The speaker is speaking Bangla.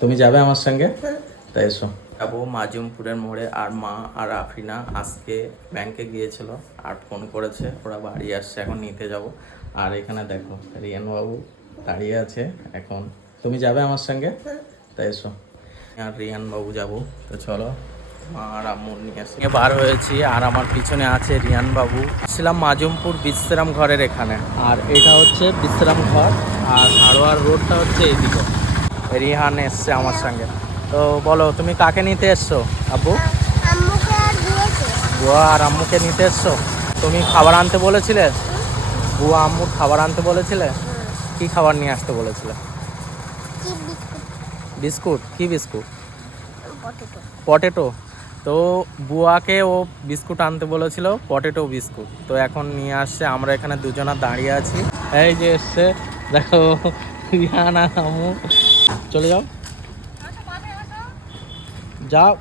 তুমি যাবে আমার সঙ্গে? তাই এসো। যাবো মাজুমপুরের মোড়ে। আর মা আর আফরিনা আজকে ব্যাংকে গিয়েছিল আর ফোন করেছে, ওরা বাড়ি আসছে, এখন নিতে যাব। আর এখানে দেখো রিয়ান বাবু দাঁড়িয়ে আছে এখন। তুমি যাবে আমার সঙ্গে? তাই এসো। আর রিয়ান বাবু যাবো, তো চলো। মা আর আম্মু নিয়ে আসে বার হয়েছি আর আমার পিছনে আছে রিয়ান বাবু। ছিলাম মাজুমপুর বিশ্রাম ঘরের এখানে, আর এটা হচ্ছে বিশ্রাম ঘর, আর হাড়োয়ার রোডটা হচ্ছে এইদিকে। রিহান এসছে আমার সঙ্গে। তো বলো, তুমি কাকে নিতে এসছো আব্বু? আম্মুকে আর বুয়াকে। বুয়া আর আম্মুকে নিতে এসছো। তুমি খাবার আনতে বলেছিলে? বুয়া আম্মুর খাবার আনতে বলেছিলে? কি খাবার নিয়ে আসতে বলেছিলে? কি বিস্কুট? বিস্কুট? কি বিস্কুট? পটেটো। পটেটো। তো বুয়াকে ও বিস্কুট আনতে বলেছিল, পটেটো বিস্কুট। তো এখন নিয়ে আসছে, আমরা এখানে দুজনা দাঁড়িয়ে আছি। এই যে এসছে দেখো রিহান আর আম্মু। চলে যাও, যাও।